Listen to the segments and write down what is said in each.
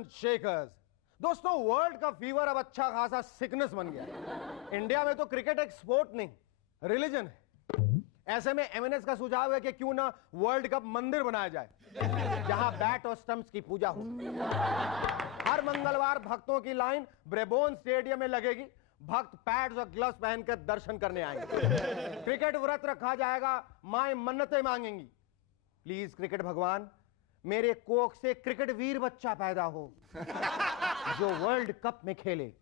And shakers. दोस्तों, world cup fever अब अच्छा खासा सिकनेस बन गया है। इंडिया में तो क्रिकेट एक स्पोर्ट नहीं, रिलीजन है। ऐसे में एमएनएस का सुझाव है कि क्यों ना वर्ल्ड कप मंदिर बनाया जाए, जहां बैट और स्टंप्स की पूजा हो। हर मंगलवार भक्तों की लाइन ब्रेबोन स्टेडियम में लगेगी। भक्त पैड्स और ग्लव्स पहनकर दर्शन करने आएंगे। क्रिकेट व्रत रखा जाएगा, माएं मन्नतें मांगेंगी। प्लीज क्रिकेट भगवान, मेरे कोख से क्रिकेट वीर बच्चा पैदा हो जो वर्ल्ड कप में खेले।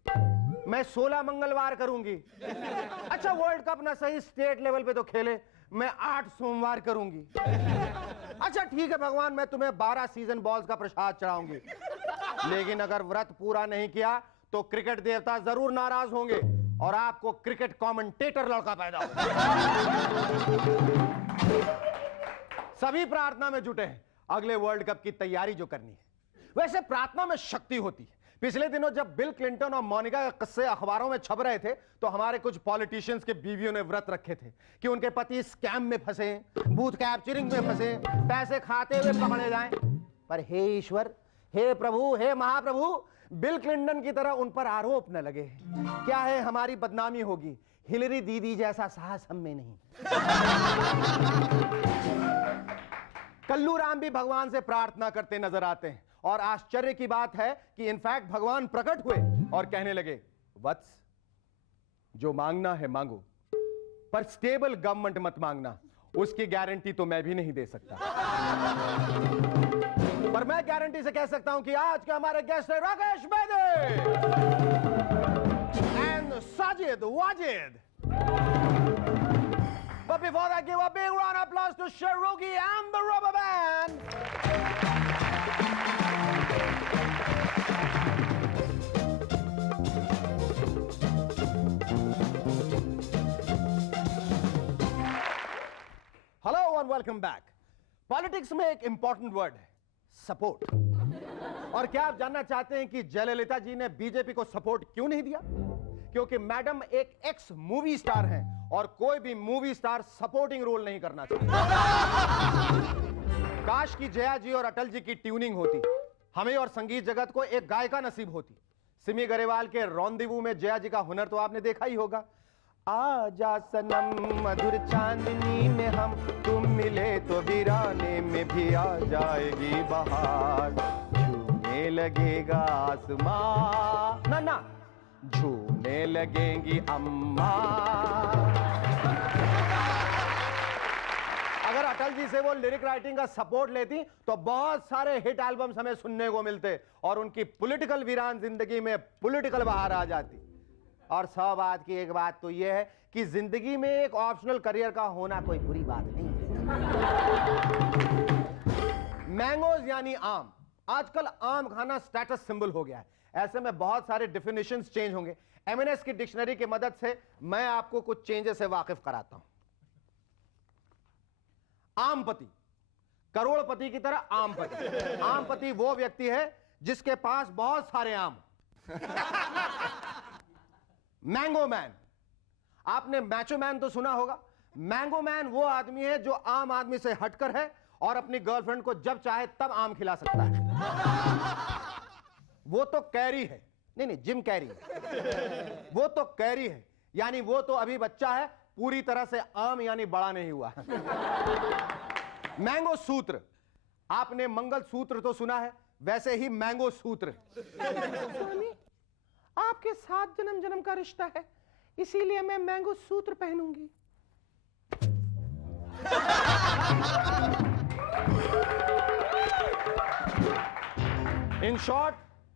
मैं 16 मंगलवार करूंगी। अच्छा, वर्ल्ड कप ना सही, स्टेट लेवल पे तो खेले, मैं 8 सोमवार करूंगी। अच्छा ठीक है भगवान, मैं तुम्हें 12 सीजन बॉल्स का प्रसाद चढ़ाऊंगी। लेकिन अगर व्रत पूरा नहीं किया तो क्रिकेट देवता जरूर नाराज होंगे और आपको क्रिकेट कमेंटेटर लड़का पैदा हो। सभी प्रार्थना में जुटे हैं अगले वर्ल्ड कप की तैयारी जो करनी है। वैसे प्रार्थना में शक्ति होती है। पिछले दिनों जब बिल क्लिंटन और मोनिका के किस्से अखबारों में छप रहे थे तो हमारे कुछ पॉलिटिशियंस के बीवियों ने व्रत रखे थे कि उनके पति स्कैम में फंसे, बूथ कैप्चरिंग में फंसे, पैसे खाते हुए पकड़े जाएं। पर हे ईश्वर, हे प्रभु, हे महाप्रभु, बिल क्लिंटन की तरह उन पर आरोप न लगे। क्या है, हमारी बदनामी होगी। हिलरी दीदी जैसा साहस हम में नहीं। कल्लू राम भी भगवान से प्रार्थना करते नजर आते हैं और आश्चर्य की बात है कि इनफैक्ट भगवान प्रकट हुए और कहने लगे, वत्स, जो मांगना है मांगो, पर स्टेबल गवर्नमेंट मत मांगना, उसकी गारंटी तो मैं भी नहीं दे सकता। पर मैं गारंटी से कह सकता हूं कि आज के हमारे गेस्ट है राकेश बेदे and Sajid Wajid. But before that, give a big round of applause to Sharugi and the Rubber Band. Hello and welcome back. Pॉलिटिक्स में एक इंपॉर्टेंट वर्ड है, सपोर्ट। और क्या आप जानना चाहते हैं कि जयललिता जी ने बीजेपी को सपोर्ट क्यों नहीं दिया? क्योंकि मैडम एक एक्स मूवी स्टार हैं और कोई भी मूवी स्टार सपोर्टिंग रोल नहीं करना चाहता। काश की जया जी और अटल जी की ट्यूनिंग होती, हमें और संगीत जगत को एक गायिका नसीब होती। सिमी गरेवाल के रॉन्डेवू में जया जी का हुनर तो आपने देखा ही होगा। आजा सनम मधुर चांदनी में हम, तुम मिले तो वीराने में भी आ जाएगी बहार, झूमने लगेगा आसमां, ना ना, झूमने लगेंगी अम्मा। अगर अटल जी से वो लिरिक राइटिंग का सपोर्ट लेती तो बहुत सारे हिट एल्बम्स हमें सुनने को मिलते और उनकी पॉलिटिकल वीरान जिंदगी में पॉलिटिकल बहार आ जाती। और 100 बात की एक बात तो यह है कि जिंदगी में एक ऑप्शनल करियर का होना कोई बुरी बात नहीं है। मैंगोज यानी आम। आजकल आम खाना स्टेटस सिंबल हो गया है। ऐसे में बहुत सारे डेफिनेशंस चेंज होंगे। एमएनएस की डिक्शनरी की मदद से मैं आपको कुछ चेंजेस से वाकिफ कराता हूं। आमपति, करोड़पति की तरह आमपति। आमपति वो व्यक्ति है जिसके पास बहुत सारे आम। मैंगो मैन, आपने मैचो मैन तो सुना होगा। मैंगो मैन वो आदमी है जो आम आदमी से हटकर है और अपनी गर्लफ्रेंड को जब चाहे तब आम खिला सकता है। वो तो कैरी है, नहीं जिम कैरी, वो तो कैरी है, यानी वो तो अभी बच्चा है, पूरी तरह से आम यानी बड़ा नहीं हुआ। मैंगो सूत्र, आपने मंगल सूत्र तो सुना है, वैसे ही मैंगो सूत्र। स्वामी, आपके साथ जन्म जन्म का रिश्ता है, इसीलिए मैं मैंगो सूत्र पहनूंगी। इन शॉर्ट,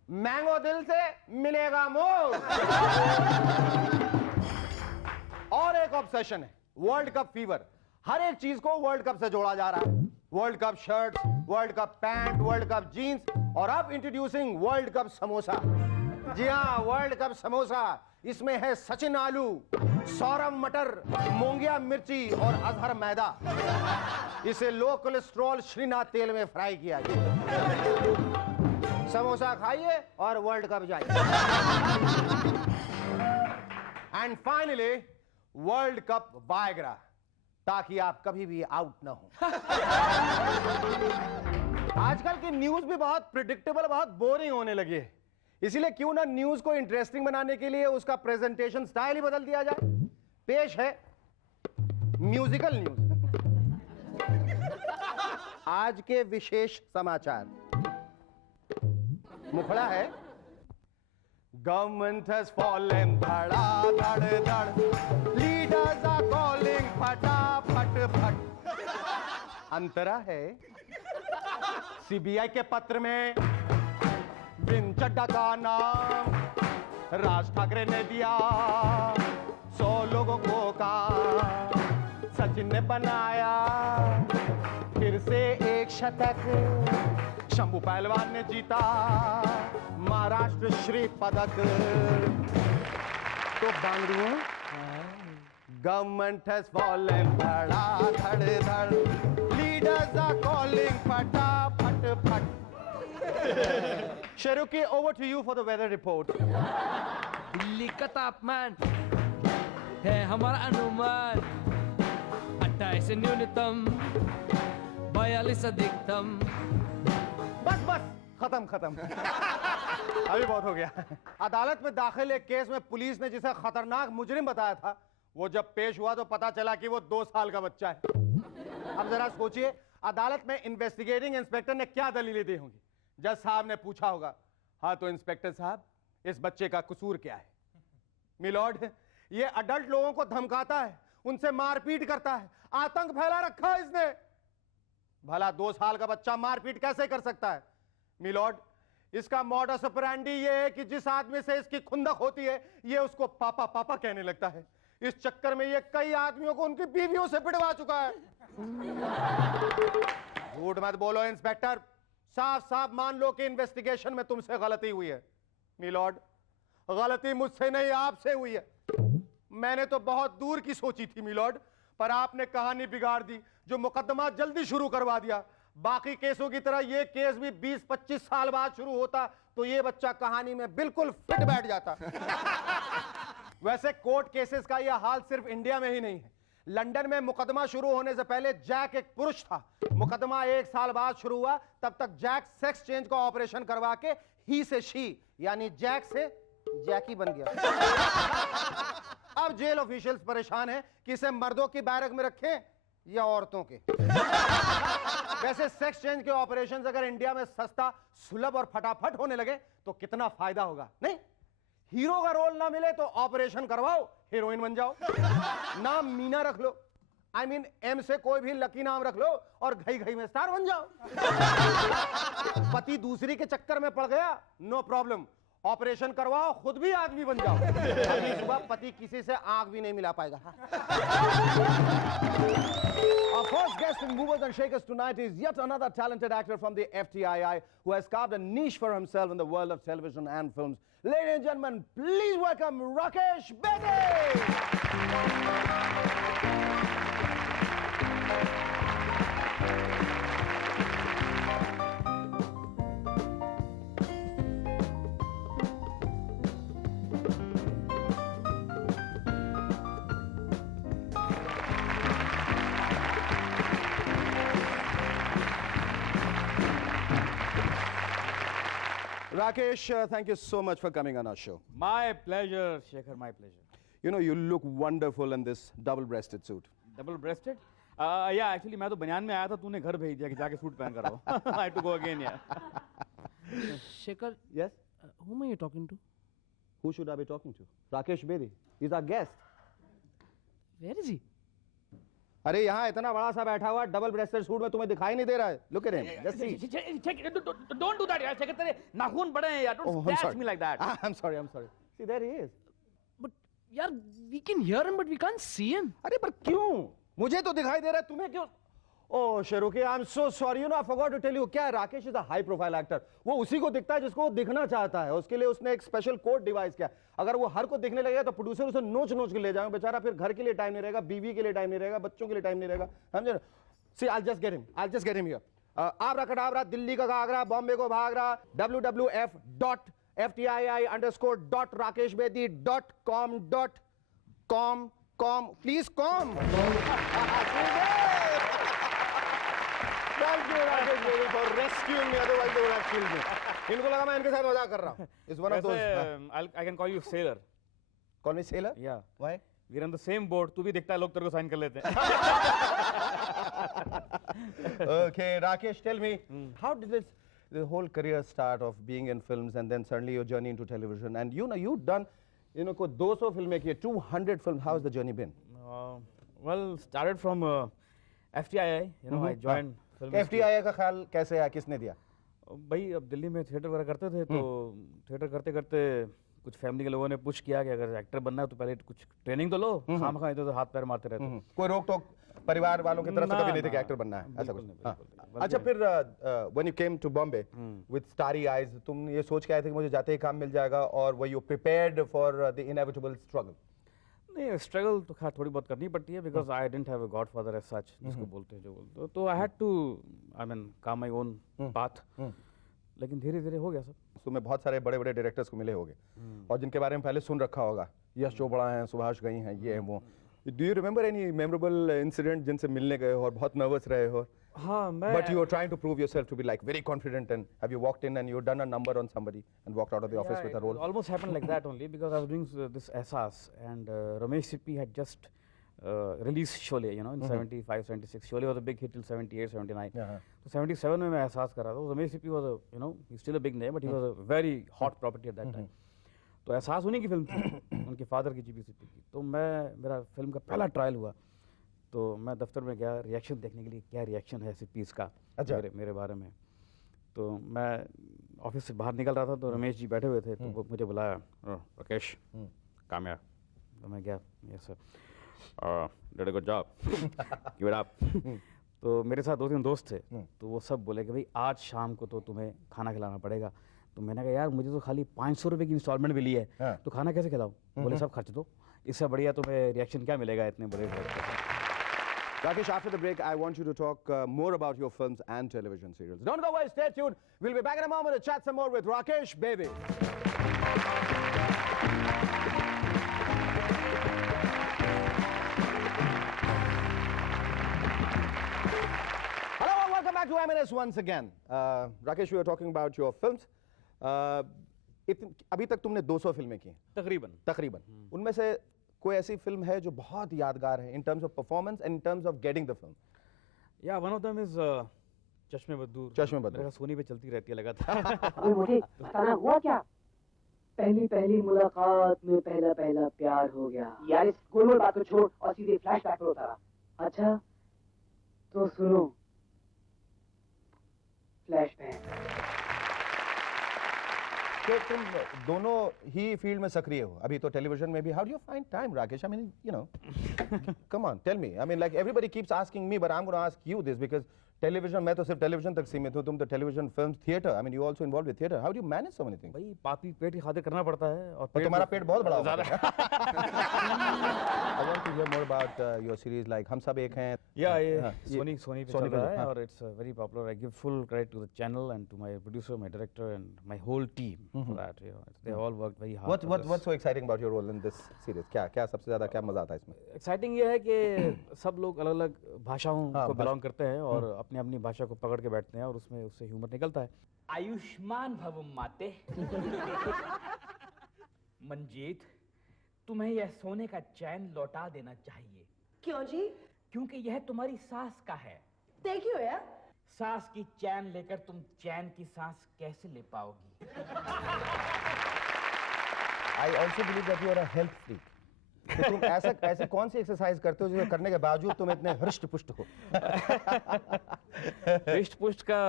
मैंगो दिल से मिलेगा मोह। और एक ऑब्सेशन है, वर्ल्ड कप फीवर। हर एक चीज को वर्ल्ड कप से जोड़ा जा रहा है। World cup shirts, world cup pant, world cup jeans और अब इंट्रोड्यूसिंग वर्ल्ड कप समोसा। जी हां, वर्ल्ड कप समोसा। इसमें है सचिन आलू, सौरभ मटर, मोंगिया मिर्ची और अजहर मैदा। इसे लो कोलेस्ट्रॉल श्रीनाथ तेल में फ्राई किया गया। समोसा खाइए और वर्ल्ड कप जाइए। And finally world cup Viagra, ताकि आप कभी भी आउट ना हो। आजकल की न्यूज भी बहुत प्रिडिक्टेबल, बहुत बोरिंग होने लगी है। इसीलिए क्यों ना न्यूज को इंटरेस्टिंग बनाने के लिए उसका प्रेजेंटेशन स्टाइल ही बदल दिया जाए। पेश है म्यूजिकल न्यूज। आज के विशेष समाचार। मुखड़ा है गवर्नमेंट हैज फॉलन धड़ धड़, लीडर्स आर कॉलिंग फटाफट फट। अंतरा है सीबीआई के पत्र में विन चड्डा का नाम राज ठाकरे ने दिया, 100 लोगों को काम सचिन ने बनाया, फिर से एक शतक शंभू पहलवान ने जीता, महाराष्ट्र श्री पदक। तो बांगड़ू गवर्नमेंट हैज फॉलन धड़ा धड़ धड़, लीडर्स आर कॉलिंग फटाफट फट। शेरुकी, over to you for the weather report. Delhi का तापमान है हमारा अनुमान, 28 न्यूनतम 42 अधिकतम। बस बस खत्म खत्म। अभी बहुत हो गया। अदालत में दाखिल एक केस में पुलिस ने जिसे खतरनाक मुजरिम बताया था, वो जब पेश हुआ तो पता चला कि वो 2 साल का बच्चा है। अब जरा सोचिए, अदालत में इन्वेस्टिगेटिंग इंस्पेक्टर ने क्या दलीलें दी होंगी। जज साहब ने पूछा होगा, हाँ तो इंस्पेक्टर साहब इस बच्चे का कसूर क्या है? मिलॉर्ड, ये अडल्ट लोगों को धमकाता है, उनसे मारपीट करता है, आतंक फैला रखा है इसने। भला 2 साल का बच्चा मारपीट कैसे कर सकता है? मिलॉर्ड, इसका मॉडस ऑपरेंडी ये है कि जिस आदमी से इसकी खुंदक होती है, ये उसको पापा पापा कहने लगता है। इस चक्कर में ये कई आदमियों को उनकी बीवियों से पिटवा चुका है। झूठ मत बोलो इंस्पेक्टर, साफ साफ मान लो कि इन्वेस्टिगेशन में तुमसे गलती हुई है। मिलॉर्ड, गलती मुझसे नहीं आपसे हुई है। मैंने तो बहुत दूर की सोची थी मिलॉर्ड, पर आपने कहानी बिगाड़ दी, जो मुकदमा जल्दी शुरू करवा दिया। बाकी केसों की तरह ये केस भी 20-25 साल बाद शुरू होता तो ये बच्चा कहानी में बिल्कुल फिट बैठ जाता। वैसे कोर्ट केसेस का यह हाल सिर्फ इंडिया में ही नहीं है। लंदन में मुकदमा शुरू होने से पहले जैक एक पुरुष था। मुकदमा 1 साल बाद शुरू हुआ, तब तक जैक सेक्स चेंज का ऑपरेशन करवा के ही से शी यानी जैक से जैकी बन गया। अब जेल ऑफिशियल्स परेशान हैं कि इसे मर्दों की बैरक में रखें या औरतों के। वैसे सेक्स चेंज के ऑपरेशंस अगर इंडिया में सस्ता, सुलभ और फटाफट होने लगे तो कितना फायदा होगा। नहीं, हीरो का रोल ना मिले तो ऑपरेशन करवाओ, हीरोइन बन जाओ। नाम मीना रख लो, I mean, एम से कोई भी लकी नाम रख लो और घई घई में स्टार बन जाओ। पति दूसरी के चक्कर में पड़ गया, नो प्रॉब्लम, ऑपरेशन करवाओ, खुद भी आदमी बन जाओ। अगली सुबह पति किसी से आंख भी नहीं मिला पाएगा। Our first guest in Movers and Shakers tonight is yet another talented actor from the FTII who has carved a niche for himself in the world of television and films. Ladies and gentlemen, please welcome Rakesh Bedi. Rakesh, thank you so much for coming on our show. My pleasure, Shekhar, my pleasure. You know, you look wonderful in this double-breasted suit. Double-breasted? Yeah, actually, मैं तो बनियान में आया था, तूने घर भेज दिया कि जाके सूट पहन कर आओ. I had to go again, yeah. Shekhar, Yes? whom are you talking to? Who should I be talking to? Rakesh Bedi. He's our guest. Where is he? अरे यहाँ इतना बड़ा सा बैठा हुआ डबल ब्रेस्टेड सूट में तुम्हें दिखाई नहीं दे रहा है. Look at him. Just see. Don't do that, यार. Shekhar, तेरे नाखून बड़े हैं यार. Don't scratch me like that. I'm sorry. See, there he is. But, yaar, we can hear him, but we can't see him. अरे पर क्यों? मुझे तो दिखाई दे रहा है, तुम्हें क्यों? Oh, Sheruki, I'm so sorry. You know, I forgot to tell you. क्या है, Rakesh is a high profile actor. वो उसी को दिखता है जिसको वो दिखना चाहता है. उसके लिए उसने एक स्पेशल कोड डिवाइस किया. अगर वो हर को दिखने लगेगा तो प्रोड्यूसर उसे नोच के ले जाएंगे. बेचारा फिर घर के लिए टाइम नहीं रहेगा, बीवी के लिए टाइम नहीं रहेगा, बच्चों के लिए टाइम नहीं रहेगा. समझे? See, I'll just get him here. Abracadabra, Delhi का घाघरा, बॉम्बे को भागरा, wwf.ftii_rakeshbedi.com. Please com. Thank you, Rakesh baby, for rescuing me. Otherwise, they would have killed me. इनको लगा मैं इनके साथ मजाक कर रहा हूँ. It's one of those. I can call you sailor. Call me sailor? Yeah. Why? We're on the same boat. तू भी दिखता है लोग तेरे को साइन कर लेते हैं. Okay, Rakesh, tell me, how did the whole career start of being in films and then suddenly your journey into television? And you've done, को 200 फिल्में की, 200 films. How has the journey been? Well, started from FTII. I joined film. FTII का ख्याल कैसे आया, किसने दिया? भाई अब दिल्ली में थिएटर वगैरह करते थे तो थिएटर करते करते कुछ फैमिली के लोगों ने पुश किया कि अगर एक्टर बनना है तो पहले कुछ ट्रेनिंग तो लो. खामखा इधर तो हाथ पैर मारते रहते. कोई रोक टोक परिवार वालों की तरफ से कभी नहीं थे कि एक्टर बनना है, ऐसा कुछ? अच्छा, फिर when you came to Bombay with starry eyes, तुम ये सोच के आए थे कि मुझे जाते ही काम मिल जाएगा, और were you prepared for the inevitable struggle? नहीं, स्ट्रगल तो खैर थोड़ी बहुत करनी पड़ती है because I didn't have a godfather as such, जिसको बोलते हैं जो बोलते हो, तो I had to carve my own path. लेकिन धीरे धीरे हो गया सब. तुम्हें बहुत सारे बड़े बड़े डायरेक्टर्स को मिले होंगे और जिनके बारे में पहले सुन रखा होगा, यश चोपड़ा हैं, सुभाष घई हैं, ये हैं वो. Do you remember any memorable incident जिनसे मिलने गए हो और बहुत नर्वस रहे हो? हाँ, मैं But you were trying to prove yourself to be like very confident, and have you walked in and you done a number on somebody and walked out of the office with a role? It almost happened like that only because I was doing this Ehsaas and Ramesh Sippy had just released Sholay, in 75, 76. Sholay was a big hit till 78, 79. So 77 में मैं Ehsaas कर रहा था. Ramesh Sippy was he's still a big name, but he was a very hot property at that time. तो एहसास उन्हीं की film थी, उनके फादर की, जीबी सिप्पी की. तो मेरा फिल्म का पहला ट्रायल हुआ, तो मैं दफ्तर में गया रिएक्शन देखने के लिए, क्या रिएक्शन है सिप्पीज़ का मेरे बारे में. तो मैं ऑफिस से बाहर निकल रहा था तो रमेश जी बैठे हुए थे, तो वो मुझे बुलाया, राकेश कामया. तो मैं गया, yes sir, did a good job, give it up. तो मेरे साथ 2-3 दोस्त थे, तो वो सब बोले कि भाई आज शाम को तो तुम्हें खाना खिलाना पड़ेगा. तो मैंने कहा यार मुझे तो खाली 500 रुपये की इंस्टॉलमेंट मिली है, तो खाना कैसे खिलाऊं? बोले सब खर्च दो, इससे बढ़िया तुम्हें रिएक्शन क्या मिलेगा इतने बड़े. Rakesh, after the break, I want you to talk more about your films and television serials. Don't go away, stay tuned. We'll be back in a moment to chat some more with Rakesh, baby. Hello and welcome back to M&S once again. Rakesh, we were talking about your films. अभी तक तुमने 200 फिल्में की तकरीबन. उनमें से कोई ऐसी फिल्म है जो बहुत यादगार है in terms of performance and in terms of getting the film? Yeah, one of them is चश्मे बद्दूर. मेरे सोनी पे चलती रहती है लगातार. अबे मोटे, बताना हुआ क्या? पहली मुलाकात में पहला प्यार हो गया. यार इस गोल बात को छोड़ और सीधे फ्लैशबैक पर उतारा. अच्छा तो सुनो, फ्लैशबैक. तो तुम दोनों ही फील्ड में सक्रिय हो अभी तो टेलीविजन में भी. How do you find time, Rakesh? I mean come on, tell me. I mean like everybody keeps asking me, but I am gonna ask you this because television, मैं तो सिर्फ टेलीविजन तक सीमित हूं, तुम तो television, film, theatre. I mean you also involve with theatre. How do you manage so many things? भाई पापी पेट की खातिर करना पड़ता है, और तुम्हारा पेट बहुत बड़ा होगा. I want to hear more about your series like हम सब एक हैं. ये सोनी पे चल रहा है और it's very popular. I give full credit to the channel and to my producer, my director and my whole team for that. They all worked very hard. What's so exciting about your role in this series? क्या सबसे ज्यादा क्या मजा आता है इसमें? Exciting ये है कि सब लोग अलग-अलग भाषाओं को बिलोंग करते हैं और अपनी भाषा को पकड़ के बैठते हैं और उससे ह्यूमर निकलता है. आयुष्मान भव माते. मंजीत, तुम्हें यह सोने का चैन लौटा देना चाहिए. क्यों जी? क्योंकि यह तुम्हारी सास का है. देखियो यार, सास की चैन लेकर तुम चैन की सांस कैसे ले पाओगी? I also believe that you are a health freak. तो तुम ऐसे कौन सी एक्सरसाइज करते हो जो करने के बावजूद तुम इतने हृष्ट पुष्ट हो? हृष्ट पुष्ट का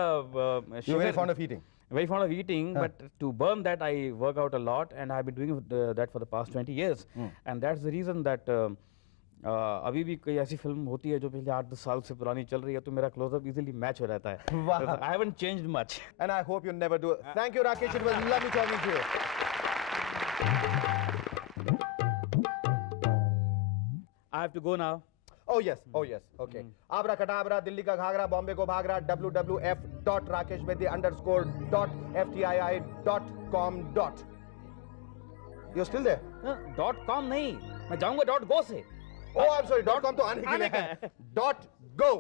you very fond of eating. Very fond of eating, but to burn that I work out a lot, and I've been doing that for the past 20 years, and that's the reason that अभी भी कोई ऐसी film होती है जो पिछले 8-10 साल से पुरानी चल रही है तो मेरा क्लोजअप इजीली मैच हो जाता है. I haven't changed much, and I hope you never do. Thank you, Rakesh. It was lovely talking to you. I have to go now. Oh yes, okay. Abra kadabra, Delhi ka ghagra, Bombay ko bhagra, wwf.rakeshbedi_FTII.com. You're still there? .com नहीं, मैं जाऊंगा .go से. Oh, I'm sorry. .com तो आने के लिए है. .go.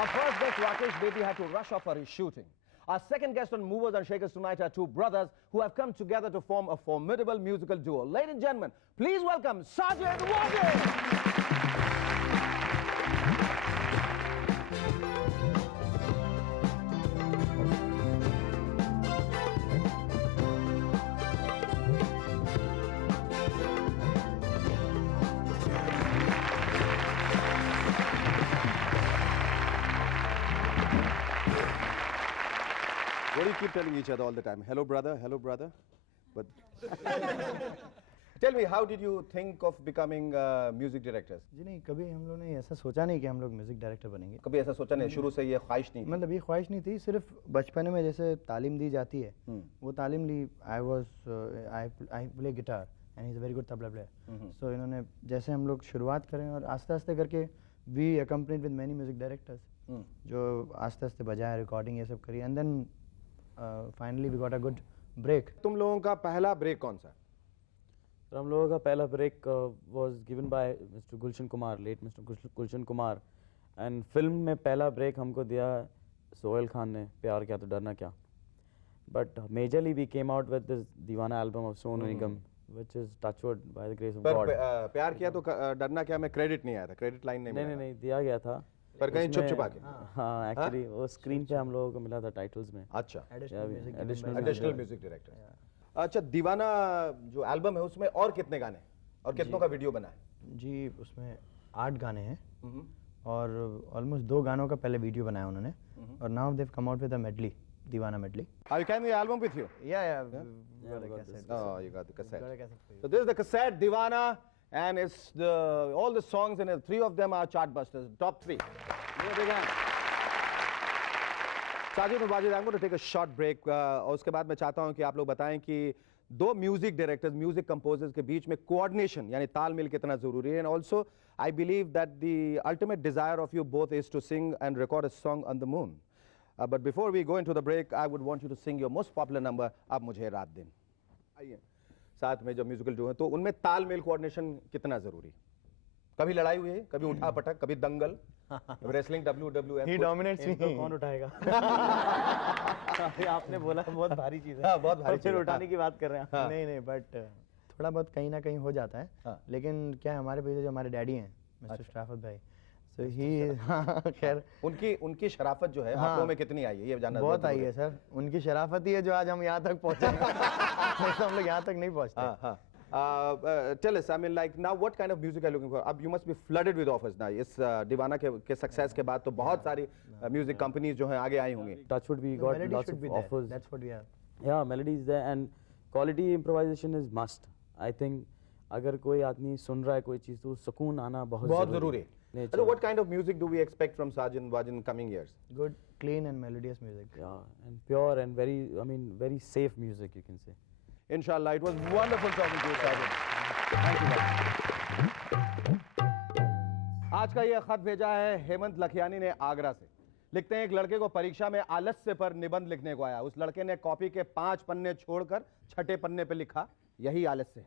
Our first guest, Rakesh Bedi, had to rush off for his shooting. Our second guest on Movers and Shakers tonight are two brothers who have come together to form a formidable musical duo. Ladies and gentlemen, please welcome Sajid Wajid. What do you keep telling each other all the time? Hello, brother. Hello, brother. But tell me, how did you think of becoming music directors? जी नहीं, कभी हम लोगों ने ऐसा सोचा नहीं कि हम लोग म्यूज़िक डायरेक्टर बनेंगे। कभी ऐसा सोचा नहीं, शुरू से ये ख्वाहिश नहीं थी? मतलब ये ख्वाहिश नहीं थी, सिर्फ बचपन में जैसे तालीम दी जाती है, वो तालीम ली। I play guitar and he is a very good tabla player. So इन्होंने जैसे हम लोग शुरुआत करें और आस्ते आस्ते करके we accompanied with many music directors, जो आस्ते आस्ते बजाए, रिकॉर्डिंग ये सब करी, and then finally we got a good break. तुम लोगों का पहला ब्रेक कौन सा? तो हम लोगों का पहला break was given by mister Gulshan Kumar, late mister Gulshan Kumar, and film में पहला ब्रेक हमको दिया सोहेल खान ने, प्यार क्या तो डरना क्या। But majorly we came out with this Deewana album of Sonu Nigam, which is touchwood by the grace of God. प्यार किया तो डरना क्या में क्रेडिट नहीं आया था, क्रेडिट लाइन नहीं मिला? नहीं दिया गया था, पर कहीं छुप छुपा के। हाँ एक्चुअली वो स्क्रीन पे हम लोगों को मिला था टाइटल्स में। अच्छा, एडिशनल एडिशनल म्यूजिक डायरेक्टर। अच्छा, दीवाना जो एल्बम है उसमें और कितने गाने और कितनों का वीडियो बना है? जी उसमें 8 गाने हैं और ऑलमोस्ट 2 गानों का पहले वीडियो बनाया उन्होंने, और now they come out with a medley, Deewana medley. Are you carrying the album with you? Yeah, Oh, you got the cassette. So this is the cassette Divana, and it's all the songs in it. 3 of them are chart busters, top 3. Give a big hand. Sajid and Wajid, I'm going to take a short break. और उसके बाद मैं चाहता हूँ कि आप लोग बताएं कि 2 म्यूजिक डायरेक्टर्स, म्यूजिक कंपोजर्स के बीच में कोऑर्डिनेशन यानी तालमेल कितना जरूरी है, and also I believe that the ultimate desire of you both is to sing and record a song on the moon. But before we go into the break, I would want you to sing your most popular number, अब मुझे रात दिन. आइए, साथ में जब musical जो है तो उनमें तालमेल कोऑर्डिनेशन कितना जरूरी? कभी लड़ाई हुई है, कभी उठा पटक, कभी दंगल, रेसलिंग, WWF? ही डोमिनेट्स मी। कौन उठाएगा? आपने बोला बहुत भारी चीज़ है। हाँ, बहुत भारी फिर चीज़ है। उठाने की बात कर रहे हैं। हाँ। नहीं बट थोड़ा बहुत कहीं ना कहीं हो जाता है। हाँ। लेकिन क्या है, हमारे पीछे जो हमारे डैडी हैं मिस्टर शराफत भाई, सो ही खैर उनकी शराफत जो है आप लोगों में कितनी आई है ये जानना बहुत आई है सर। उनकी शराफत ही है जो आज हम यहाँ तक पहुँचे। नहीं तो हम लोग यहाँ तक नहीं पहुँचते। Tell us, I mean, like now, what kind of music are you looking for? अब you must be flooded with offers now. इस दीवाना के सक्सेस के बाद तो बहुत सारी म्यूजिक कंपनीज जो हैं आगे आई होंगी. Touchwood, we got lots of offers. That's what we have. Yeah, melody is there and quality improvisation is must. I think अगर कोई आदमी सुन रहा है कोई चीज़ तो सुकून आना बहुत जरूरी है. So what kind of music do we expect from Sajid and Wajid in coming years? Good, clean and melodious music. Yeah, and pure and very safe music, you can say. Inshallah, it was wonderful talking to you, Sajid. Thank you. आज का ये खत भेजा है हेमंत लखियानी ने आगरा से. लिखते हैं, एक लड़के को परीक्षा में आलस्य पर निबंध लिखने को आया. उस लड़के ने कॉपी के 5 पन्ने छोड़कर 6ठे पन्ने पे लिखा, यही आलस्य है.